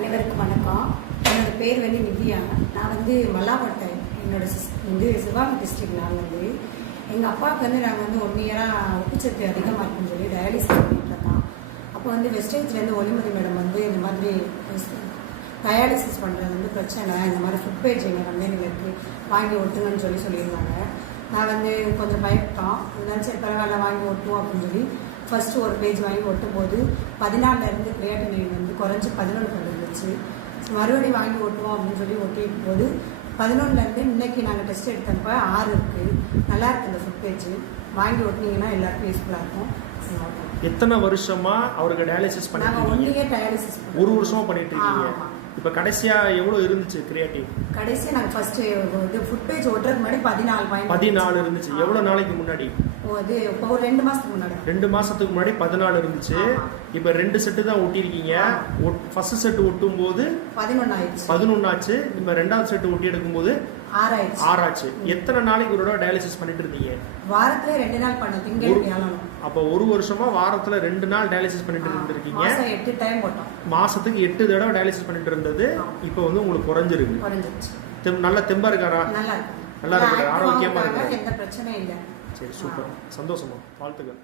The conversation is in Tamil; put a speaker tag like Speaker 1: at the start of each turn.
Speaker 1: அனைவருக்கும் வணக்கம். என்னோட பேர் வந்து நித்யா நான் வந்து மல்லாபட்டை என்னோட சிஸ் வந்து சிவகாசி டிஸ்ட்ரிக்ட் நான் வந்து. எங்கள் அப்பாவுக்கு வந்து நாங்கள் வந்து ஒன் இயராக உப்புச்சத்து அதிகமாக இருக்குன்னு சொல்லி டயாலிசிஸ் பண்ணிட்டுருக்கோம் அப்போ வந்து வெஸ்டேஜ்லேருந்து ஒளிமதி மேடம் வந்து இந்த மாதிரி டயாலிசிஸ் பண்ணுறது வந்து பிரச்சனை. இந்த மாதிரி ஃபுட் பேஜ் எங்கள் எங்களுக்கு வாங்கி ஒட்டுங்கன்னு சொல்லி சொல்லியிருந்தாங்க. நான் வந்து கொஞ்சம் பயப்பட்டோம் இருந்தாலும் சரி பரவாயில்ல வாங்கி ஒட்டுவோம் அப்படின்னு சொல்லி ஃபஸ்ட்டு ஒரு பேஜ் வாங்கி ஒட்டும் போது பதினாலுல இருந்து வந்து குறைஞ்சி பதினொன்று கொண்டு வந்துச்சு மறுபடியும் வாங்கி ஒட்டுவோம் அப்படின்னு சொல்லி ஒட்டிட்டு போது பதினொன்றுல இருந்து இன்னைக்கு நாங்கள் டெஸ்ட் எடுத்தப்ப ஆறு இருக்கு. நல்லா இருக்கு இந்த ஃபுட் பேஜ் வாங்கி ஒட்டினீங்கன்னா எல்லாருக்கும் யூஸ்ஃபுல்லாக இருக்கும்.
Speaker 2: எத்தனை வருஷமா அவருக்கு டயாலிசிஸ்
Speaker 1: டயாலிசிஸ்
Speaker 2: ஒரு வருஷமா பண்ணிட்டு இருக்கீங்க. இப்ப கடைசியா எவ்வளவு இருந்துச்சு கிரியேட்டிவ்
Speaker 1: கடைசி நாங்கள் ஃபர்ஸ்ட் இது ஃபுட் பேஜ் ஒட்டுறதுக்கு முன்னாடி பதினாலு பாயிண்ட்
Speaker 2: பதினாலு இருந்துச்சு. எவ்வளவு நாளைக்கு முன்னாடி?
Speaker 1: அது இப்போ ஒரு ரெண்டு மாசத்துக்கு முன்னாடி.
Speaker 2: ரெண்டு மாசத்துக்கு முன்னாடி பதினாலு இருந்துச்சு. இப்ப ரெண்டு செட்டு தான் ஒட்டியிருக்கீங்க. ஃபர்ஸ்ட் செட் ஒட்டும் போது
Speaker 1: பதினொன்று ஆயிடுச்சு
Speaker 2: பதினொன்னாச்சு. இப்ப ரெண்டாவது செட் ஒட்டி எடுக்கும்போது
Speaker 1: ஆறாயிடுச்சு
Speaker 2: ஆறாச்சு எத்தனை நாளைக்கு ஒரு தடவை டயாலிசிஸ் பண்ணிட்டு இருந்தீங்க?
Speaker 1: வாரத்துல ரெண்டு நாள் பண்ண திங்கள் வியாழனும்
Speaker 2: அப்ப ஒரு வருஷமா வாரத்துல ரெண்டு நாள் டயாலிசிஸ் பண்ணிட்டு இருந்திருக்கீங்க.
Speaker 1: எட்டு டைம் போட்டோம்.
Speaker 2: மாசத்துக்கு எட்டு தடவை டயாலிசிஸ் பண்ணிட்டு இருந்தது. இப்ப வந்து உங்களுக்கு குறைஞ்சிருக்கு.
Speaker 1: குறைஞ்சிருச்சு.
Speaker 2: நல்ல தெம்பா இருக்காரா?
Speaker 1: நல்லா இருக்கு.
Speaker 2: நல்லா இருக்கு, ஆரோக்கியமா இருக்கு.
Speaker 1: எந்த பிரச்சனையும் இல்லை.
Speaker 2: சரி சூப்பர். சந்தோஷமா வாழ்த்துக்கள்.